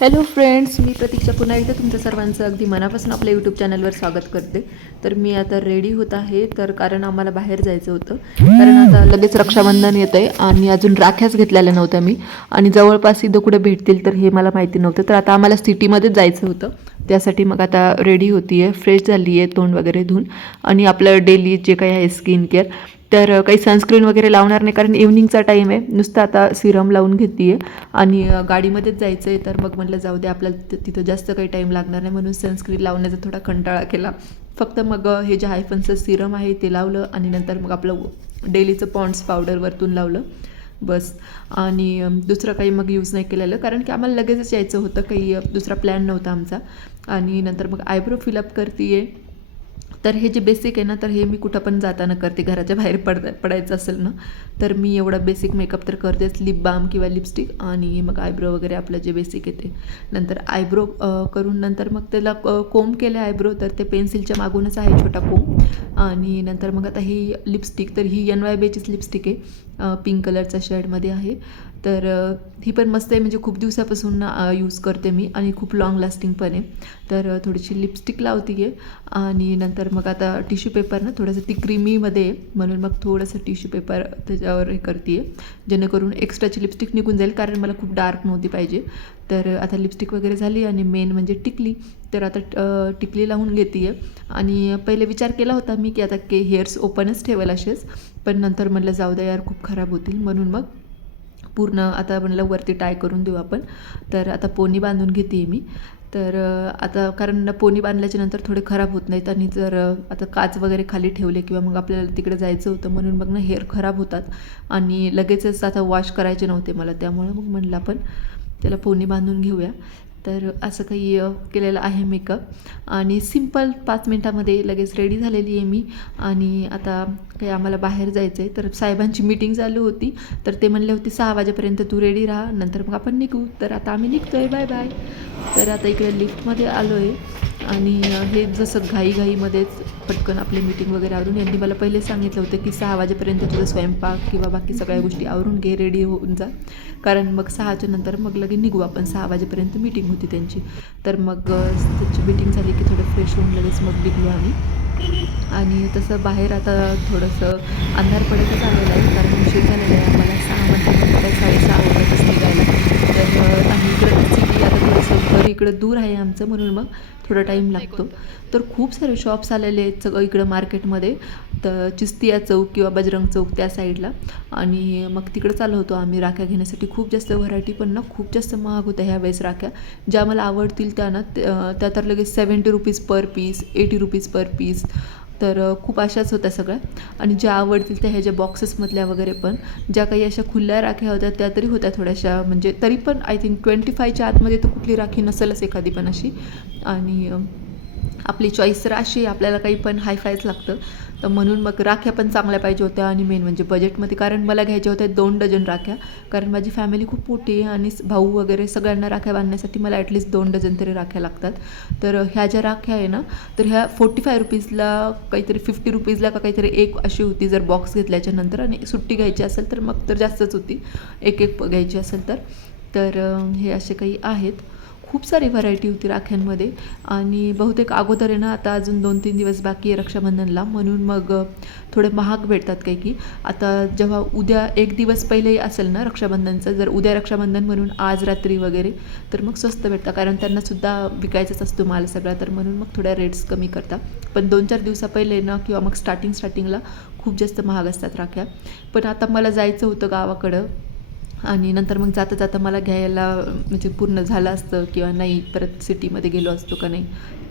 Hello friends, मी प्रतीक्षा पुन्हा एकदा तुमच्या सर्वांचं अगदी मनापासून आपल्या यूट्यूब चॅनलवर स्वागत करते. तर मी आता रेडी होत आहे, तर कारण आम्हाला बाहेर जायचं होतं. कारण आता लगेच रक्षाबंधन येतं आहे आणि अजून राख्याच घेतलेल्या नव्हत्या मी, आणि जवळपास इथं कुठे भेटतील तर हे मला माहिती नव्हतं. तर आता आम्हाला सिटीमध्येच जायचं होतं. त्यासाठी मग आता रेडी होती आहे, फ्रेश झाली आहे, तोंड वगैरे धुवून, आणि आपलं डेली जे काही आहे स्किन केअर. तर काही सनस्क्रीन वगैरे लावणार नाही, कारण इव्हनिंगचा टाईम आहे. नुसतं आता सिरम लावून घेते आहे आणि गाडीमध्येच जायचं आहे. तर मग म्हटलं जाऊ दे, आपल्याला तिथं जास्त काही टाईम लागणार नाही, म्हणून सनस्क्रीन लावण्याचा थोडा कंटाळा केला. फक्त मग हे जे हायफनचं सिरम आहे ते लावलं, आणि नंतर मग आपलं डेलीचं पॉन्ड्स पावडर वरतून लावलं बस. आणि दुसरं काही मग यूज नाही केलेलं, कारण की आम्हाला लगेचच यायचं होतं, काही दुसरा प्लॅन नव्हता आमचा. आणि नंतर मग आयब्रो फिलअप करते आहे. तर हे जे बेसिक आहे ना, तर हे मी कुठं पण जाताना करते. घराच्या बाहेर पडायचं असेल ना, तर मी एवढा बेसिक मेकअप तर करतेच. लिप बाम किंवा लिपस्टिक, आणि मग आयब्रो वगैरे आपलं जे बेसिक आहे ते. नंतर आयब्रो करून नंतर मग त्याला कोम केले आयब्रो, तर ते पेन्सिलच्या मागूनच आहे छोटा कोम. आणि नंतर मग आता ही लिपस्टिक, तर ही NYBचीच लिपस्टिक आहे, पिंक कलरच्या शेडमध्ये आहे. तर ही पण मस्त आहे, म्हणजे खूप दिवसापासून यूज करते मी, आणि खूप लाँग लास्टिंग पण आहे. तर थोडीशी लिपस्टिक लावते आहे. आणि नंतर मग आता टिश्यू पेपर ना, थोडंसं ती क्रीमीमध्ये आहे, म्हणून मग थोडंसं टिश्यू पेपर त्याच्यावर हे करते आहे, जेणेकरून एक्स्ट्राची लिपस्टिक निघून जाईल, कारण मला खूप डार्क नव्हती पाहिजे. तर आता लिपस्टिक वगैरे झाली, आणि मेन म्हणजे टिकली. तर आता टिकली लावून घेते आहे. आणि पहिले विचार केला होता मी की आता हेअर्स ओपनच ठेवेल असेच, पण नंतर म्हटलं जाऊ द्या यार, खूप खराब होतील, म्हणून मग पूर्ण आता म्हणलं वरती टाय करून देऊ आपण. तर आता पोनी बांधून घेते आहे मी. तर आता कारण पोनी बांधल्याच्या नंतर थोडे खराब होत नाहीत, आणि जर आता काच वगैरे खाली ठेवले किंवा मग आपल्याला तिकडे जायचं होतं, म्हणून मग ना हेअर खराब होतात, आणि लगेचच आता वॉश करायचे नव्हते मला, त्यामुळे मग म्हणलं आपण त्याला पोनी बांधून घेऊया. तर असं काही केलेलं आहे मेकअप, आणि सिम्पल 5 मिनटामध्ये लगेच रेडी झालेली आहे मी. आणि आता काही आम्हाला बाहेर जायचं आहे, तर साहेबांची मीटिंग चालू होती. तर ते म्हणले होते 6 वाजेपर्यंत तू रेडी राहा, नंतर मग आपण निघू. तर आता आम्ही निघतो आहे, बाय बाय. तर आता इकडे लिफ्टमध्ये आलो आहे, आणि हे जसं घाईघाईमध्येच पटकन आपली मीटिंग वगैरे आवरून, यांनी मला पहिले सांगितलं होतं की 6 वाजेपर्यंत तुझं स्वयंपाक किंवा बाकी सगळ्या गोष्टी आवरून घे, रेडी होऊन जा, कारण मग 6च्या नंतर मग लगेच निघू आपण. 6 वाजेपर्यंत मीटिंग होती त्यांची. तर मग त्यांची मीटिंग झाली की थोडं फ्रेश होऊन लगेच मग निघलो आम्ही. आणि तसं बाहेर आता थोडंसं अंधार पडतच आलेला आहे, कारण उशीर झालेला आहे आम्हाला. 6 म्हणजे काय 6:30 होतातच निघायला. तर आणि इकडं सिटी आता थोडंसं घर इकडं दूर आहे आमचं, म्हणून मग थोडा टाईम लागतो. तर खूप सारे शॉप्स आलेले आहेत सगळं इकडं मार्केटमध्ये, तर चिस्तिया चौक किंवा बजरंग चौक त्या साईडला. आणि मग तिकडं चाललो होतो आम्ही राख्या घेण्यासाठी. खूप जास्त व्हरायटी, पण ना खूप जास्त महाग होत्या ह्या वेळेस राख्या. ज्या मला आवडतील त्या ना, त्या तर लगेच ₹70 पर पीस, ₹80 पर पीस. तर खूप अशाच होत्या सगळ्या. आणि ज्या आवडतील त्या ह्याच्या बॉक्सेसमधल्या वगैरे पण, ज्या काही अशा खुल्या राख्या होत्या त्या तरी होत्या थोड्याशा, म्हणजे तरी पण आय थिंक 25च्या आतमध्ये तर कुठली राखी नसेलच एखादी पण अशी. आणि आपली चॉईस तर अशी, आपल्याला काही पण हायफायच लागतं, तर म्हणून मग राख्या पण चांगल्या पाहिजे होत्या, आणि मेन म्हणजे बजेटमध्ये. कारण मला घ्यायच्या होत्या 2 डझन राख्या, कारण माझी फॅमिली खूप मोठी आहे, आणि भाऊ वगैरे सगळ्यांना राख्या बांधण्यासाठी मला ॲटलिस्ट 2 डझन तरी राख्या लागतात. तर ह्या ज्या राख्या आहे ना, तर ह्या ₹45 काहीतरी ₹50 का काहीतरी एक अशी होती, जर बॉक्स घेतल्याच्या नंतर. आणि सुट्टी घ्यायची असेल तर मग तर जास्तच होती, एक एक घ्यायची असेल तर. तर हे असे काही आहेत. खूप सारी व्हरायटी होती राख्यांमध्ये. आणि बहुतेक अगोदर आहे ना, आता अजून 2-3 दिवस बाकी आहे रक्षाबंधनला, म्हणून मग थोडे महाग भेटतात काही की. आता जेव्हा उद्या 1 दिवस पहिले असेल ना रक्षाबंधनचं, जर उद्या रक्षाबंधन म्हणून आज रात्री वगैरे, तर मग स्वस्त भेटतं, कारण त्यांनासुद्धा विकायचाच असतो माल सगळा, तर म्हणून मग थोड्या रेट्स कमी करतात. पण 2-4 दिवसा पहिले ना, किंवा मग स्टार्टिंगला खूप जास्त महाग असतात राख्या. पण आता मला जायचं होतं गावाकडं, आणि नंतर मग जाता जाता मला घ्यायला म्हणजे पूर्ण झालं असतं किंवा नाही, परत सिटीमध्ये गेलो असतो का नाही,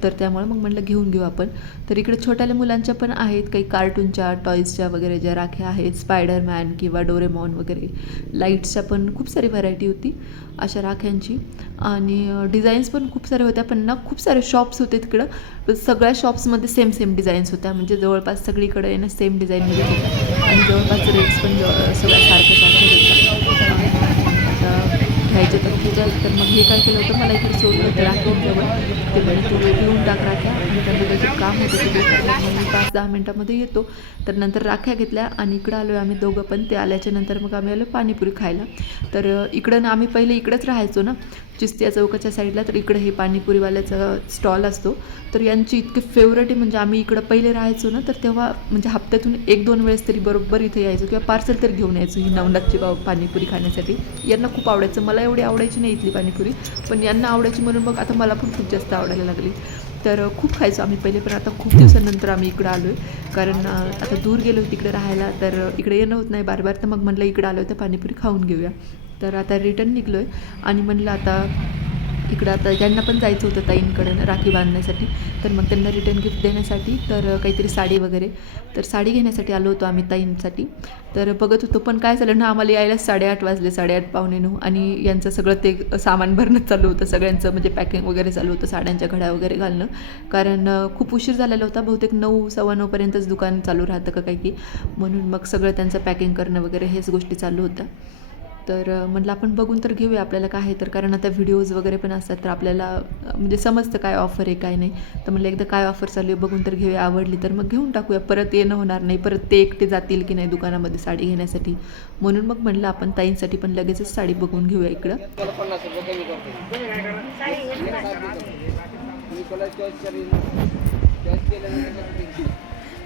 तर त्यामुळे मग म्हटलं घेऊन घेऊ आपण. तर इकडे छोट्याल्या मुलांच्या पण आहेत, काही कार्टूनच्या टॉईजच्या वगैरे ज्या राख्या आहेत, स्पायडरमॅन किंवा डोरेमॉन वगैरे. लाईट्सच्या पण खूप सारी व्हरायटी होती अशा राख्यांची. आणि डिझाईन्स पण खूप साऱ्या होत्या, पण ना खूप सारे शॉप्स होते तिकडं, पण सगळ्या शॉप्समध्ये सेम डिझाईन्स होत्या, म्हणजे जवळपास सगळीकडे आहे ना सेम डिझाईनमध्ये होत्या, आणि जवळपास रेट्स पण सगळ्या सारखे होत्या. आता घ्यायचे तर तुझं. तर मग हे काय केलं होतं, मला इकडे सोडलं होतं राख्यांजवळ. ते म्हणे तू घेऊन टाक राख्या आणि त्यांना त्याचं काम होतं तिथे. तर मग मी 5-10 मिनटामध्ये येतो. तर नंतर राख्या घेतल्या आणि इकडं आलो आहे आम्ही दोघं पण. ते आल्याच्या नंतर मग आम्ही आलो पाणीपुरी खायला. तर इकडं ना आम्ही पहिले इकडंच राहायचो ना, चिस्तिया चौकाच्या साईडला. तर इकडं हे पाणीपुरीवाल्याचा स्टॉल असतो. तर यांची इतकी फेवरेट आहे, म्हणजे आम्ही इकडं पहिले राहायचो ना, तर तेव्हा म्हणजे हप्त्यातून 1-2 वेळेस तरी बरोबर इथे यायचो किंवा पार्सल तरी घेऊन यायचो ही नवनाथची पाणीपुरी खाण्यासाठी. यांना खूप आवडायचं. मला एवढी आवडायची नाही इथली पाणीपुरी, पण यांना आवडायची म्हणून मग आता मला पण खूप जास्त आवडायला लागली. तर खूप खायचो आम्ही पहिले, पण आता खूप दिवसानंतर आम्ही इकडं आलो आहे. कारण आता दूर गेलो तिकडे राहायला, तर इकडे येणं होत नाही बार. तर मग म्हटलं इकडं आलो तर पाणीपुरी खाऊन घेऊया. तर आता रिटर्न निघलो आहे आणि म्हटलं आता इकडं आता ज्यांना पण जायचं होतं ताईंकडं राखी बांधण्यासाठी, तर मग त्यांना रिटर्न गिफ्ट देण्यासाठी तर काहीतरी साडी वगैरे, तर साडी घेण्यासाठी आलो होतो आम्ही ताईंसाठी. तर बघत होतो, पण काय झालं ना, आम्हाला यायला 8:30 वाजले, 8:30 पावणे 9. आणि यांचं सगळं ते सामान भरणं चालू होतं सगळ्यांचं, म्हणजे पॅकिंग वगैरे चालू होतं, साड्यांच्या घड्या वगैरे घालणं. कारण खूप उशीर झालेला होता, बहुतेक 9, 9:15पर्यंतच दुकान चालू राहतं का काही की, म्हणून मग सगळं त्यांचं पॅकिंग करणं वगैरे हेच गोष्टी चालू होत्या. तर म्हटलं आपण बघून तर घेऊया आपल्याला काय आहे तर, कारण आता व्हिडिओज वगैरे पण असतात तर आपल्याला म्हणजे समजतं काय ऑफर आहे काय नाही. तर म्हटलं एकदा काय ऑफर चालू आहे बघून तर घेऊया, आवडली तर मग घेऊन टाकूया, परत येणं होणार नाही, परत ते एकटे जातील की नाही दुकानामध्ये साडी घेण्यासाठी. म्हणून मग म्हटलं आपण ताईंसाठी पण लगेचच साडी बघून घेऊया इकडं.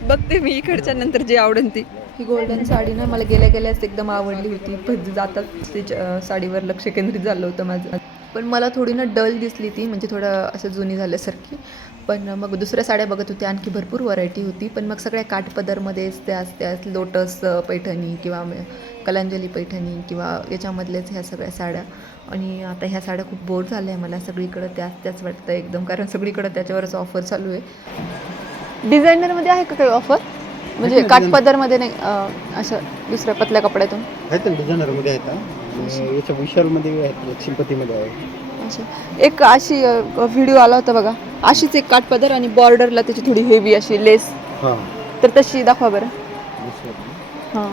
बघते मी इकडच्या नंतर जे आवडेल ती. ही गोल्डन साडी ना मला गेल्या गेल्याच एकदम आवडली होती, पण जातात तिच्या साडीवर लक्ष केंद्रित झालं होतं माझं. पण मला थोडी ना डल दिसली ती, म्हणजे थोडं असं जुनी झाल्यासारखी. पण मग दुसऱ्या साड्या बघत होते, आणखी भरपूर व्हरायटी होती, पण मग सगळ्या काठपदरमध्येच त्या लोटस पैठणी किंवा कलांजली पैठणी किंवा याच्यामधल्याच ह्या सगळ्या साड्या. आणि आता ह्या साड्या खूप बोर झाल्या आहे मला, सगळीकडं त्याच वाटतं एकदम, कारण सगळीकडं त्याच्यावरच ऑफर चालू आहे. डिझायनरमध्ये आहे का काही ऑफर, म्हणजे काठपदरमध्ये नाही, असं दुसऱ्या पतल्या कपड्यातून आहेत ना, डिझायनरमध्ये आहेत, याच्या विशालमध्ये आहेत, लक्ष्मीपतीमध्ये आहे. अच्छा, एक अशी व्हिडिओ आला होता बघा, अशीच एक काठपदर आणि बॉर्डरला त्याची थोडी हेवी अशी लेस, हां, तर तशी दाखवा बरं. हां,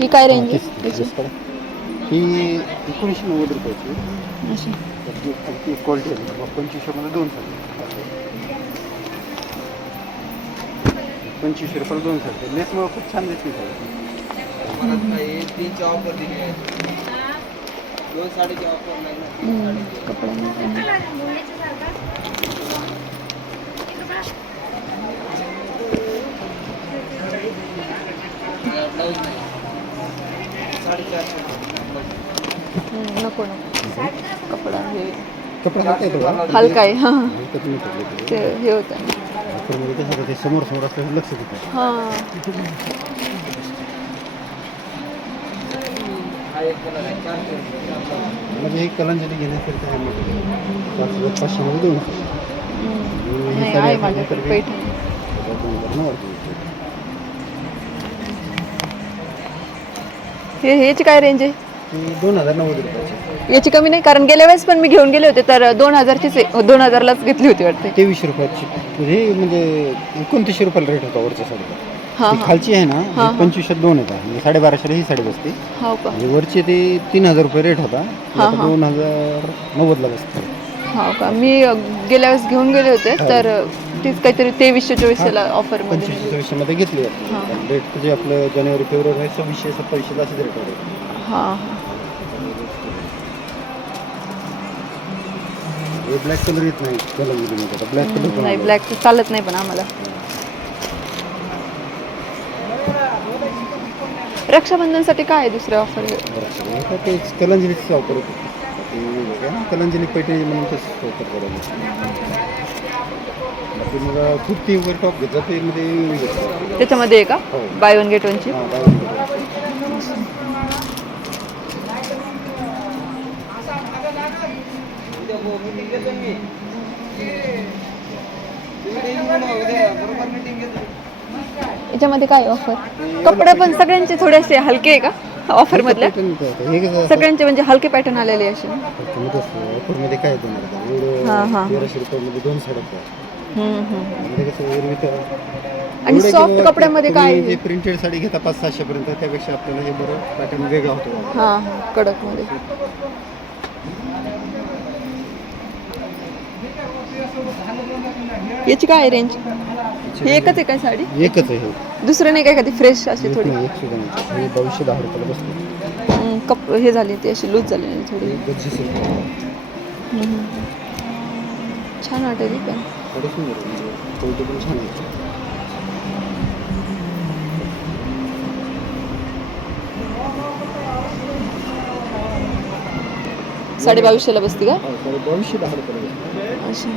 ही काय रेंज आहे ही 1990 रुपयाची. अशी? अगदी क्वालिटी आहे. 2500मध्ये 2 साडी, 2500 रुपयाला 2 साडी. लेसमुळे खूप छान दिसते साडी. ऑफर दिली आहे, 2 साडीची ऑफर नाही. नको कपडा हे कपडा हलका आहे. हां, तुम्ही ते हे होतं ते समोर असल्यावर लक्ष देतात. हां. म्हणजे एक कलांजली घेण्याकरिता आहे, 5,500मध्ये 2 साडी. नाही आहे माझ्याकडे पैठणी. याची काय रेंज आहे? 2090 रुपयाची. याची कमी नाही, कारण गेल्या वेळेस पण मी घेऊन गेले होते तर 2000चीच 2000लाच घेतली होती वाटते. 2300 रुपयाची. म्हणजे 2900 रुपयाला रेट होता वरच्या साडीला. हां, खालची आहे ना, 2500 2 येतात, म्हणजे 1250 ही साडी बसते. हो का? आणि वरची ते 3000 रुपये रेट होता, 2090ला बसते. हो का? मी गेल्या वेळेस घेऊन गेले होते तर तीच काहीतरी 2300-2400ला ऑफरमध्ये 2500-2600मध्ये घेतली होती. रेट तुझे आपलं जानेवारी फेब्रुवारी 2600-2700 असेच रेट होते. हां, ब्लॅक कलर येत नाही त्याला, ब्लॅक कलर नाही ब्लॅक चालत नाही पण आम्हाला. रक्षाबंधनसाठी काय आहे दुसऱ्या ऑफर? ते कलांजलीची ऑफर होती, कलांजली पैठणी म्हणून तसं ऑफर करायला. मग कुर्ती वगैरे टॉप घेतला ते मध्ये त्याच्यामध्ये आहे का बाय वन गेट वनची? याच्यामध्ये काय ऑफर? कपडे पण सगळ्यांचे थोडेसे हलके आहे का ऑफर मधले? सगळ्यांचे म्हणजे हलके पॅटर्न आलेले असे. ऑफरमध्ये काय देणार? 1300 रुपयामध्ये 2 साड्या. आणि एवढं सॉफ्ट की कपड्यामध्ये तुम्ही काय जे प्रिंटेड साडी घेता 500-600 पर्यंत, त्यापेक्षा आपल्याला हे बरं पॅटर्न वेगळा होतो. हां हां कडकमध्ये. याची काय आहे रेंज? हे एकच आहे काय साडी? एकच आहे हे. दुसरं नाही काय का ती फ्रेश अशी एक थोडी नाही, एक सुद्धा नाही. हे 2210 रुपयाला बसतो. कप हे झाली ती अशी लूज झाली नाही थोडी. हे 2500 रुपये. छान वाटेल ही पण. थोडं सुंदर आहे. क्वालिटी पण छान आहे. $2250 बसते का? 2210 रुपयाला बसतो. अच्छा.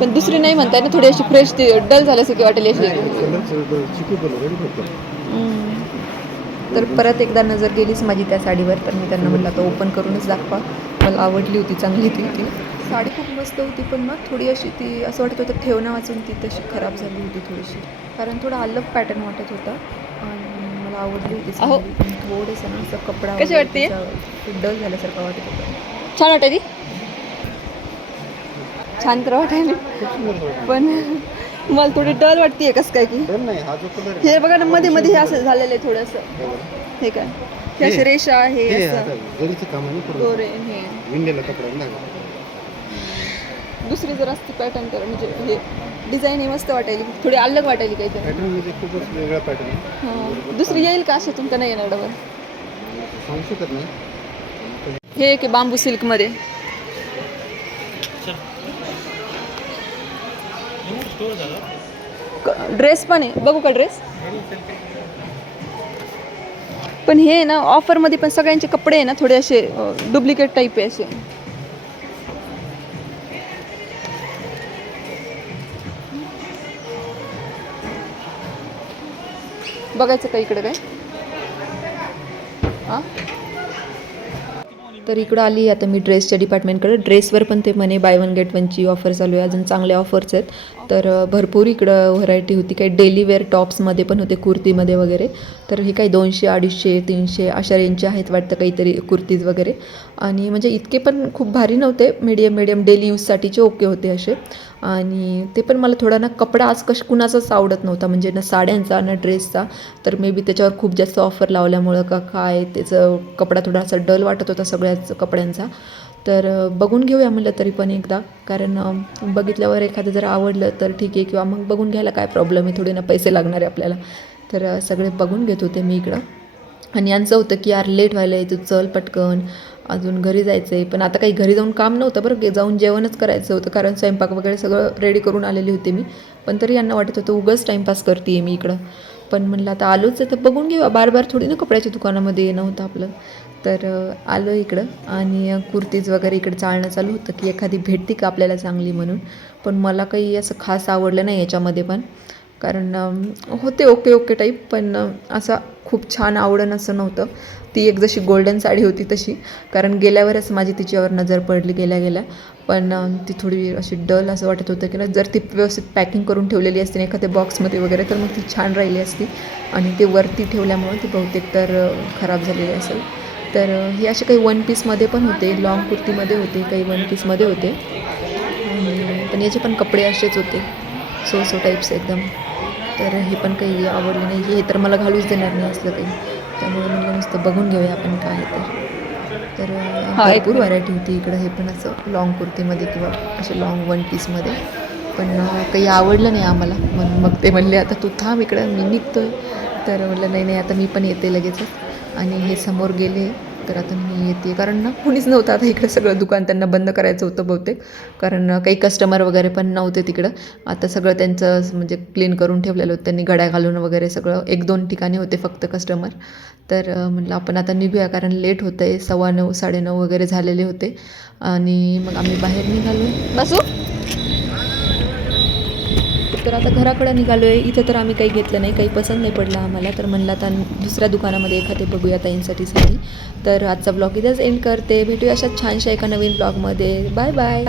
पण दुसरी नाही म्हणताय ना, थोडी अशी फ्रेश ती डल झाल्यासारखी वाटेल अशी. कलर चिकू कलर आहे फक्त. तर परत एकदा नजर गेलीच माझी त्या साडीवर, तर मी त्यांना म्हटलं आता ओपन करूनच दाखवा. मला आवडली होती, चांगली ती साडी खूप मस्त होती. पण ना थोडी अशी ती असं वाटत होतं ठेवण्या वाचून ती तशी खराब झाली होती थोडीशी, कारण थोडा अलग पॅटर्न वाटत होता आणि मला आवडली होती चांगली. पण थोडंसं ना असं कपडा कशी वाटते? डल झाल्यासारखं वाटत होतं. छान वाटते ती. छान तर वाटायला, खूप सुंदर वाटतं. पण मला थोडी डल वाटते कसं काय की. डल नाही, हा जो कलर आहे हे बघा ना, मध्ये मध्ये हे असं झालेलं आहे थोडंसं. हे काय हे असे रेषा आहे हे असं आता जरीचं काम आहे ना पूर्ण. दोरे हे. विंडेला कपडा नाही. दुसरी जर असती पॅटर्न तर म्हणजे हे डिझाईन हे मस्त वाटायली, थोडी अलग वाटायली काहीतरी. पॅटर्न म्हणजे खूपच वेगळा पॅटर्न आहे. हां, दुसरी येईल का अशी तुमका नाही येणार डबल? सांगू शकत नाही. हे की बांबू सिल्कमध्ये. ड्रेस पण आहे, बघू का ड्रेस? पण हे ना ऑफरमध्ये पण सगळ्यांचे कपडे आहे ना थोडे असे डुप्लिकेट टाईप आहे असे. बघायचं का इकडे काय? हां, तर इकडं आली आता मी ड्रेसच्या डिपार्टमेंटकडे. ड्रेसवर पण ते म्हणे बाय वन गेट वनची ऑफर चालू आहे, अजून चांगल्या ऑफर्स आहेत. तर भरपूर इकडं व्हरायटी होती. काही डेली वेअर टॉप्समध्ये पण होते, कुर्तीमध्ये वगैरे. तर हे काही 200, 250, 300 अशा रेंजचे आहेत वाटतं काहीतरी कुर्तीज वगैरे. आणि म्हणजे इतके पण खूप भारी नव्हते, मीडियम डेली यूजसाठीचे ओके होते असे. आणि ते पण मला थोडा ना कपडा आज कुणाचाच आवडत नव्हता, म्हणजे ना साड्यांचा ना ड्रेसचा. तर मे बी त्याच्यावर खूप जास्त ऑफर लावल्यामुळं का काय त्याचं कपडा थोडासा डल वाटत होता सगळ्याच कपड्यांचा. तर बघून घेऊया म्हटलं तरी पण एकदा, कारण बघितल्यावर एखादं जर आवडलं तर ठीक आहे, किंवा मग बघून घ्यायला काय प्रॉब्लेम आहे, थोडे ना पैसे लागणार आहे आपल्याला. तर सगळे बघून घेत होते मी इकडं. आणि यांचं होतं की यार लेट व्हायला आहे, तू चल पटकन, अजून घरी जायचं आहे. पण आता काही घरी जाऊन काम नव्हतं बरं, जाऊन जेवणच करायचं होतं, कारण स्वयंपाक वगैरे सगळं रेडी करून आलेली होते मी. पण तरी यांना वाटत होतं उगाच टाईमपास करते आहे मी इकडं. पण म्हणलं आता आलोच आहे तर बघून घेऊ, बार थोडी ना कपड्याच्या दुकानामध्ये येणं होतं आपलं. तर आलो इकडं आणि कुर्तीज वगैरे इकडे चालणं चालू होतं की एखादी भेटती का आपल्याला चांगली म्हणून. पण मला काही असं खास आवडलं नाही याच्यामध्ये पण, कारण होते ओके टाईप, पण असं खूप छान आवडणं असं नव्हतं. ती एक जशी गोल्डन साडी होती तशी, कारण गेल्यावरच माझी तिच्यावर नजर पडली गेल्या. पण ती थोडी अशी डल असं वाटत होतं की ना, जर ती व्यवस्थित पॅकिंग करून ठेवलेली असते एखाद्या बॉक्समध्ये वगैरे तर मग ती छान राहिली असती. आणि ते वरती ठेवल्यामुळं ती बहुतेक तर खराब झालेली असेल. तर हे असे काही वन पीसमध्ये पण होते, लॉंग कुर्तीमध्ये होते, काही वन पीसमध्ये होते. आणि पण याचे पण कपडे असेच होते, सो टाईप्स एकदम. तर हे पण काही आवडलं नाही, हे तर मला घालूच देणार नाही असलं काही. त्यामुळे म्हणलं नुसतं बघून घेऊया आपण काय आहे तर. भरपूर व्हरायटी होती इकडं, हे पण असं लॉंग कुर्तीमध्ये किंवा असे लॉंग वन पीसमध्ये. पण काही आवडलं नाही आम्हाला, म्हणून मग ते म्हणले आता तू थांब इकडं, मी निघतो आहे. तर म्हटलं नाही आता मी पण येते लगेचच. आणि हे समोर गेले तर आता मी येते, कारण ना कुणीच नव्हतं आता इकडं, सगळं दुकान त्यांना बंद करायचं होतं बहुतेक, कारण काही कस्टमर वगैरे पण नव्हते तिकडं. आता सगळं त्यांचं म्हणजे क्लीन करून ठेवलेलं होतं त्यांनी, घड्या घालून वगैरे सगळं. 1-2 ठिकाणी होते फक्त कस्टमर. तर म्हटलं आपण आता निघूया, कारण लेट होतं आहे, 9:15 9:30 वगैरे झालेले होते. आणि मग आम्ही बाहेर निघालो बसू. तर आता घराकडं निघालो आहे. इथं तर आम्ही काही घेतलं नाही, काही पसंत नाही पडलं आम्हाला. तर म्हणलं आता दुसऱ्या दुकानामध्ये एखादे बघूया ताईंसाठी साडी. तर आजचा ब्लॉग इथेच एंड करते. भेटूया अशाच छानशा एका नवीन ब्लॉगमध्ये. बाय.